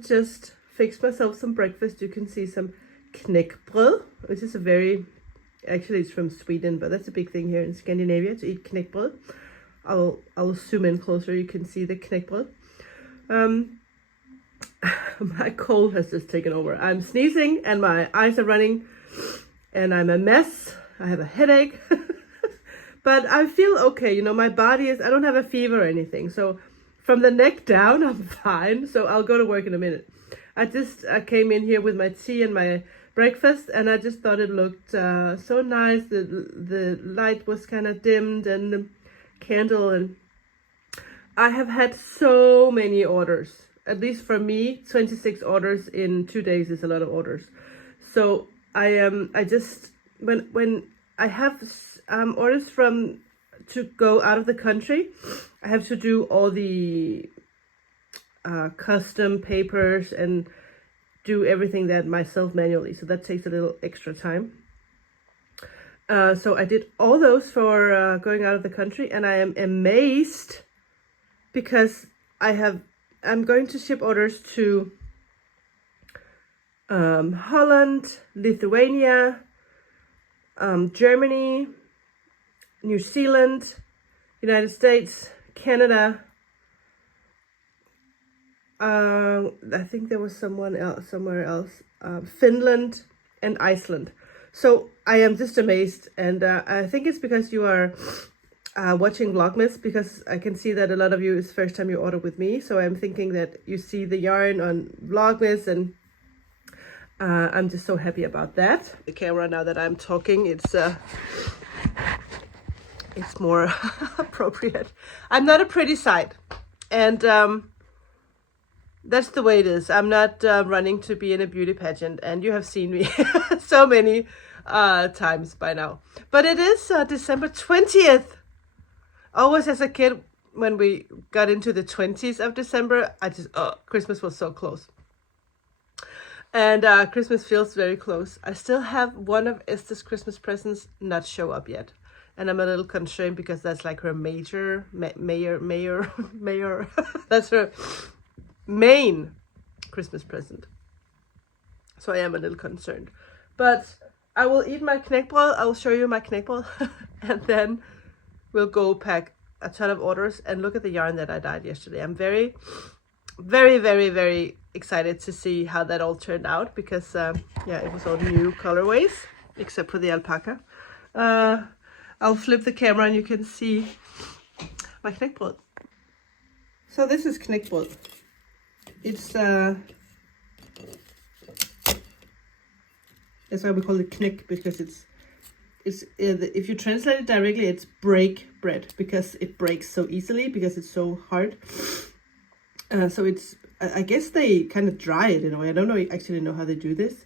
have just fixed myself some breakfast. You can see some knäckebröd, which is a very, actually it's from Sweden, but that's a big thing here in Scandinavia to eat knäckebröd. I'll zoom in closer. You can see the knäckebröd. My cold has just taken over. I'm sneezing and my eyes are running and I'm a mess. I have a headache, but I feel okay. You know, my body is, I don't have a fever or anything. So from the neck down, I'm fine. So I'll go to work in a minute. I came in here with my tea and my breakfast and I just thought it looked so nice. The light was kind of dimmed and the candle, and I have had so many orders. At least for me, 26 orders in 2 days is a lot of orders. So I just, when I have orders to go out of the country, I have to do all the custom papers and do everything that myself manually. So that takes a little extra time. So I did all those for going out of the country, and I am amazed because I'm going to ship orders to Holland, Lithuania, Germany, New Zealand, United States, Canada. I think there was somewhere else, Finland and Iceland. So I am just amazed, and I think it's because you are watching Vlogmas, because I can see that a lot of you is first time you order with me. So I'm thinking that you see the yarn on Vlogmas, and I'm just so happy about that. The camera, now that I'm talking, it's more appropriate. I'm not a pretty sight, and that's the way it is. I'm not running to be in a beauty pageant, and you have seen me so many times by now. But it is December 20th. Always as a kid, when we got into the 20s of December, Christmas was so close. And Christmas feels very close. I still have one of Esther's Christmas presents not show up yet. And I'm a little concerned because that's like her mayor, that's her main Christmas present. So I am a little concerned. But I will eat my knäckebröd. I will show you my knäckebröd. And then we'll go pack a ton of orders and look at the yarn that I dyed yesterday. I'm very, very, very, very excited to see how that all turned out, because yeah, it was all new colorways except for the alpaca. I'll flip the camera and you can see my knäckebröd. So this is knäckebröd. It's that's why we call it knick, because it's if you translate it directly, it's break bread, because it breaks so easily because it's so hard. So it's, I guess they kind of dry it in a way. I don't actually know how they do this,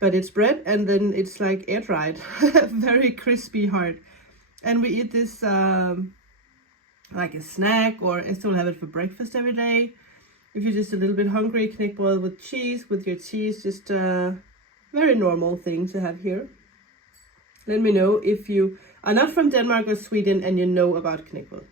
but it's bread and then it's like air dried, very crispy, hard. And we eat this like a snack, or I still have it for breakfast every day. If you're just a little bit hungry, knäckebröd with cheese, with your cheese, just a very normal thing to have here. Let me know if you are not from Denmark or Sweden and you know about knäckebröd.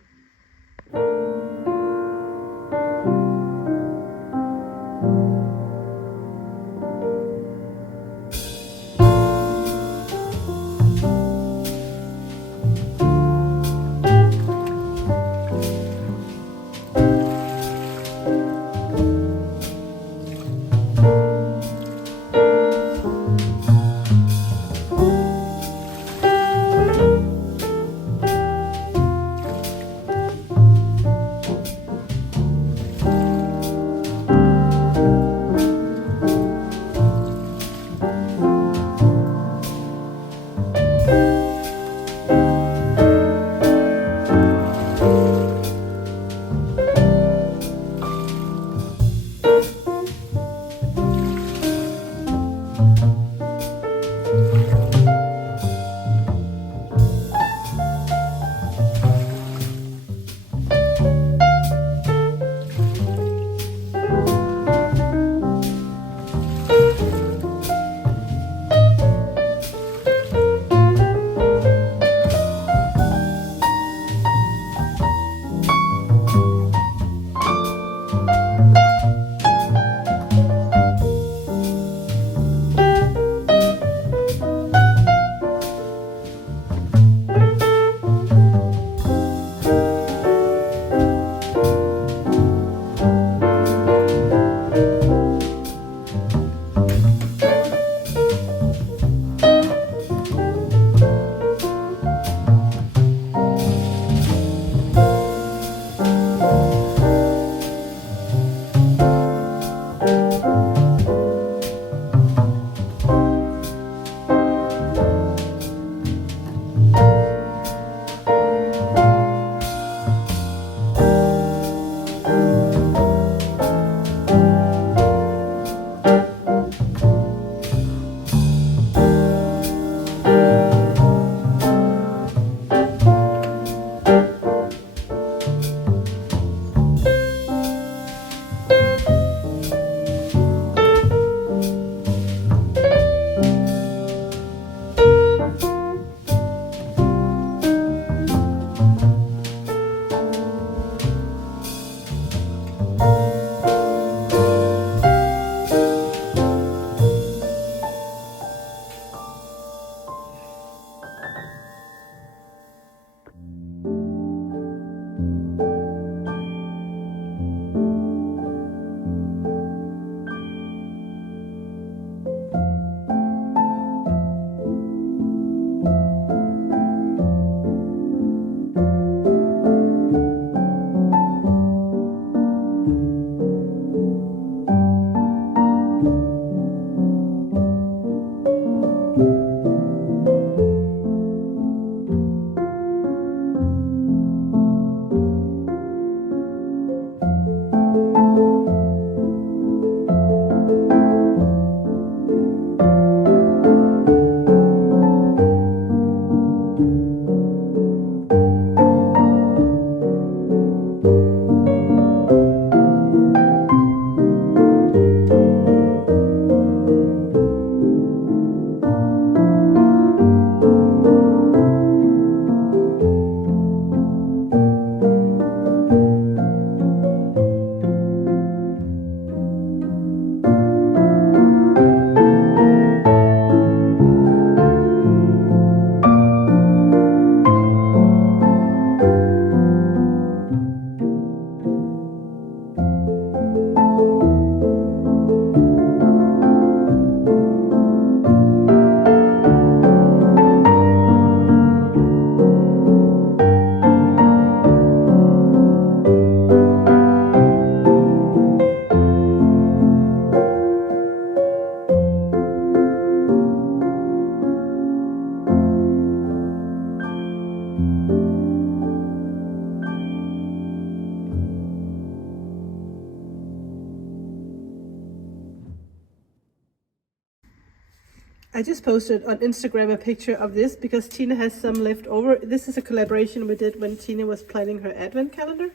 I just posted on Instagram a picture of this because Tina has some left over. This is a collaboration we did when Tina was planning her advent calendar.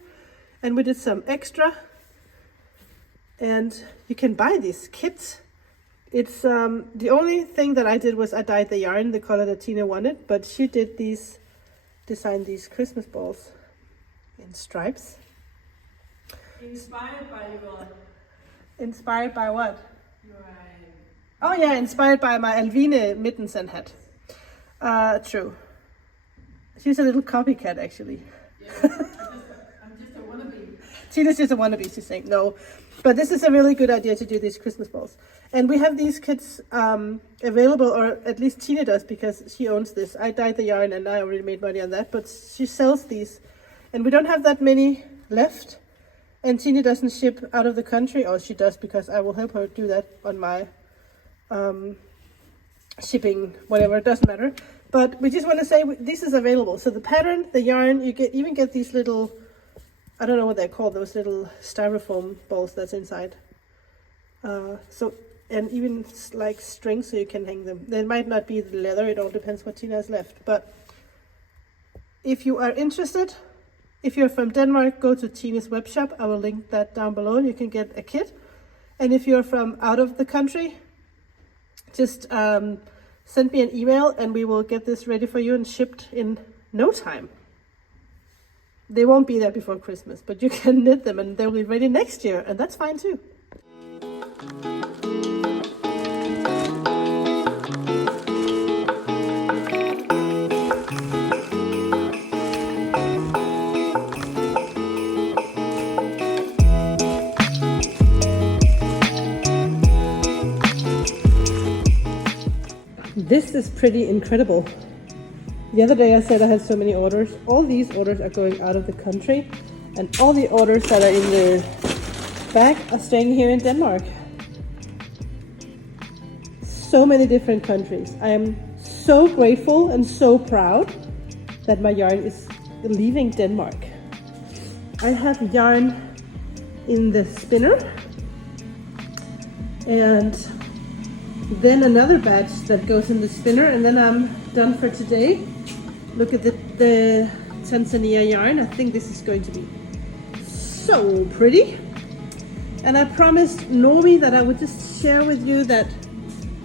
And we did some extra. And you can buy these kits. It's the only thing that I did was I dyed the yarn the color that Tina wanted. But she did designed these Christmas balls in stripes. Inspired by your... Inspired by what? Oh yeah, inspired by my Alvine mittens and hat. True. She's a little copycat actually. Yeah, I'm just a wannabe. Tina's just a wannabe, she's saying. No, but this is a really good idea to do these Christmas balls. And we have these kits available, or at least Tina does because she owns this. I dyed the yarn and I already made money on that, but she sells these. And we don't have that many left. And Tina doesn't ship out of the country, or she does because I will help her do that on my shipping, whatever, it doesn't matter. But we just want to say this is available. So the pattern, the yarn, you even get these little, I don't know what they're called, those little styrofoam balls that's inside. And even like strings so you can hang them. They might not be the leather, it all depends what Tina has left. But if you are interested, if you're from Denmark, go to Tina's web shop. I will link that down below. You can get a kit. And if you're from out of the country, just send me an email and we will get this ready for you and shipped in no time. They won't be there before Christmas, but you can knit them and they'll be ready next year, and that's fine too. This is pretty incredible. The other day I said I had so many orders. All these orders are going out of the country, and all the orders that are in the bag are staying here in Denmark. So many different countries. I am so grateful and so proud that my yarn is leaving Denmark. I have yarn in the spinner, and then another batch that goes in the spinner, and then I'm done for today. Look at the Tanzania yarn. I think this is going to be so pretty. And I promised Nomi that I would just share with you that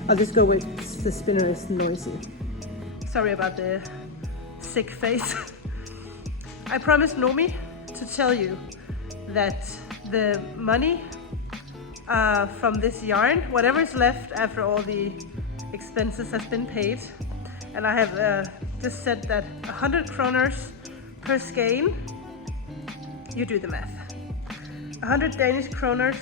I'll just go with the spinner is noisy. Sorry about the sick face. I promised Nomi to tell you that the money from this yarn, whatever is left after all the expenses has been paid, and I have just said that 100 kroners per skein, you do the math, 100 Danish kroners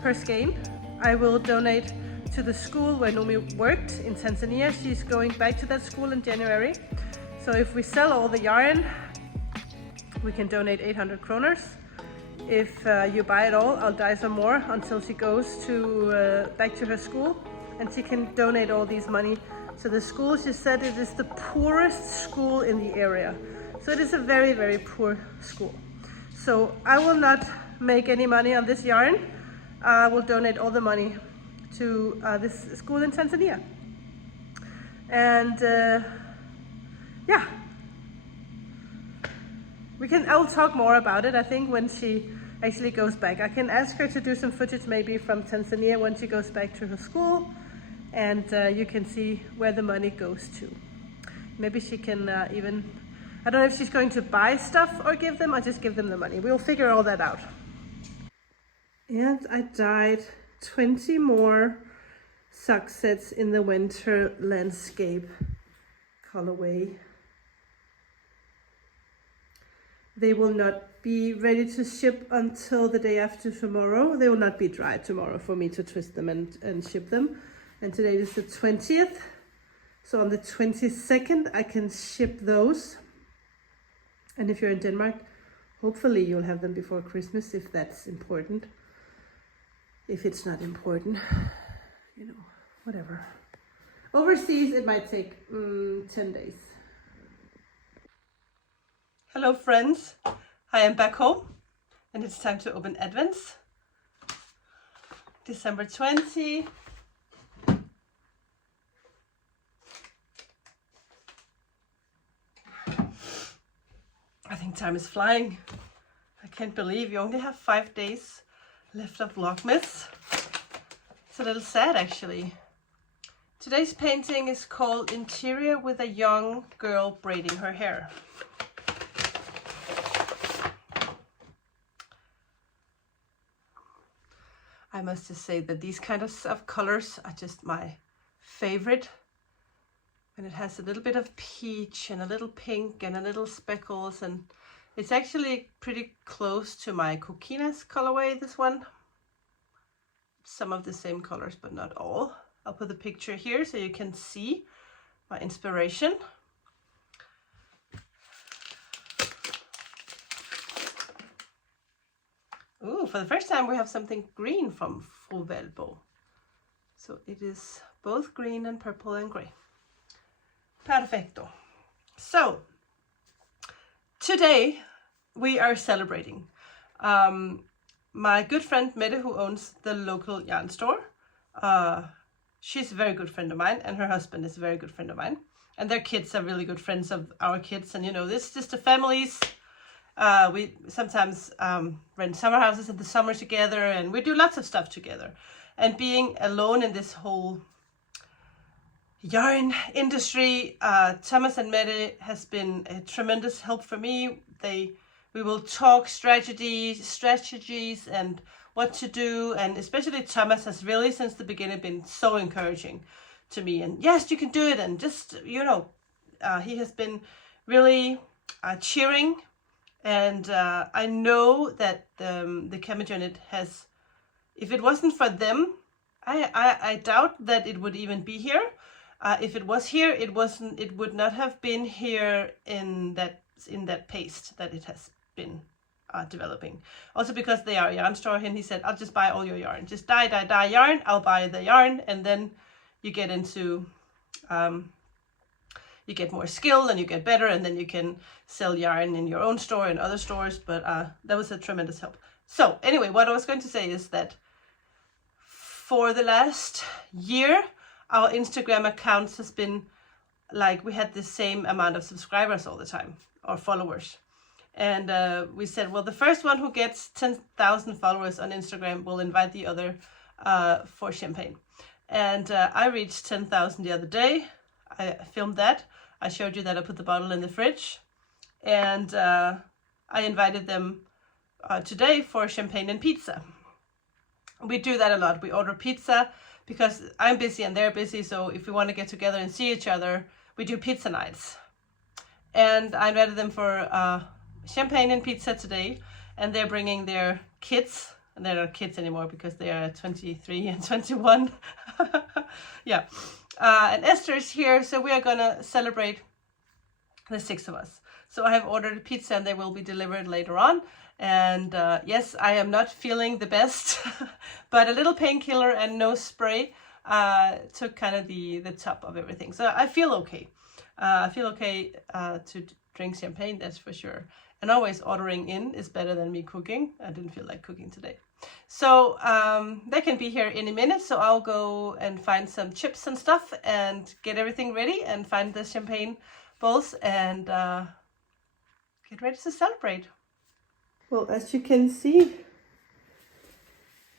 per skein, I will donate to the school where Nomi worked in Tanzania. She's going back to that school in January. So if we sell all the yarn, we can donate 800 kroners. If you buy it all, I'll dye some more until she goes to back to her school, and she can donate all these money to the school. She said it is the poorest school in the area. So it is a very, very poor school. So I will not make any money on this yarn. I will donate all the money to this school in Tanzania. And yeah. I'll talk more about it, I think, when she actually goes back. I can ask her to do some footage maybe from Tanzania when she goes back to her school, and you can see where the money goes to. Maybe she can even, I don't know if she's going to buy stuff or give them, or just give them the money. We'll figure all that out. And I dyed 20 more sock sets in the winter landscape colorway. They will not be ready to ship until the day after tomorrow. They will not be dry tomorrow for me to twist them and ship them. And today is the 20th. So on the 22nd, I can ship those. And if you're in Denmark, hopefully you'll have them before Christmas, if that's important. If it's not important, you know, whatever. Overseas, it might take 10 days. Hello friends, I am back home and it's time to open Advents. December 20. Time is flying. I can't believe you only have 5 days left of Vlogmas. It's a little sad actually. Today's painting is called Interior with a Young Girl Braiding Her Hair. I must just say that these kind of colors are just my favorite. And it has a little bit of peach and a little pink and a little speckles, and it's actually pretty close to my Coquinas colorway, this one. Some of the same colors, but not all. I'll put the picture here so you can see my inspiration. Ooh, for the first time we have something green from Fru Velbo. So it is both green and purple and gray. Perfecto. So today we are celebrating. My good friend Mette, who owns the local yarn store, she's a very good friend of mine, and her husband is a very good friend of mine, and their kids are really good friends of our kids. And you know, this is just the families. We sometimes rent summer houses in the summer together, and we do lots of stuff together. And being alone in this whole yarn industry, Thomas and Mette has been a tremendous help for me. We will talk strategies and what to do, and especially Thomas has really since the beginning been so encouraging to me, and yes, you can do it, and just, you know, he has been really cheering. And I know that the CamijoKnit has, if it wasn't for them, I doubt that it would even be here. If it was here, it would not have been here in that paste that it has been developing. Also because they are a yarn store, and he said, I'll just buy all your yarn. Just dye yarn, I'll buy the yarn, and then you get into, you get more skill and you get better, and then you can sell yarn in your own store and other stores. But that was a tremendous help. So anyway, what I was going to say is that for the last year, our Instagram accounts has been like, we had the same amount of subscribers all the time, or followers. And we said, well, the first one who gets 10,000 followers on Instagram will invite the other for champagne. And I reached 10,000 the other day. I filmed that. I showed you that I put the bottle in the fridge. And I invited them today for champagne and pizza. We do that a lot. We order pizza because I'm busy and they're busy. So if we want to get together and see each other, we do pizza nights. And I invited them for champagne and pizza today. And they're bringing their kids. And they're not kids anymore because they are 23 and 21. Yeah. And Esther is here. So we are going to celebrate the 6 of us. So I have ordered pizza and they will be delivered later on. And yes, I am not feeling the best, but a little painkiller and nose spray took kind of the top of everything. So I feel okay. I feel okay to drink champagne, that's for sure. And always ordering in is better than me cooking. I didn't feel like cooking today. So they can be here in a minute. So I'll go and find some chips and stuff and get everything ready and find the champagne bowls and get ready to celebrate. Well, as you can see,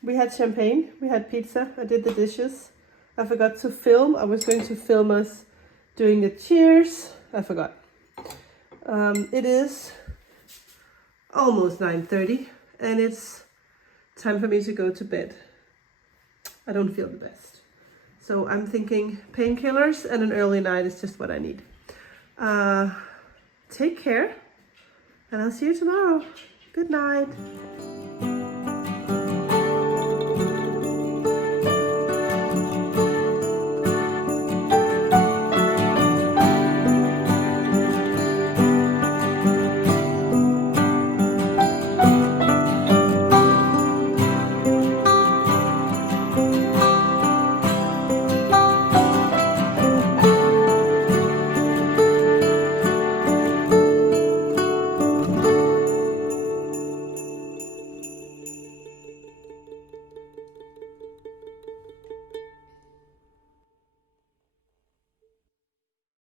we had champagne, we had pizza, I did the dishes. I forgot to film. I was going to film us doing the cheers. I forgot. It is almost 9:30 and it's time for me to go to bed. I don't feel the best. So I'm thinking painkillers and an early night is just what I need. Take care and I'll see you tomorrow. Good night.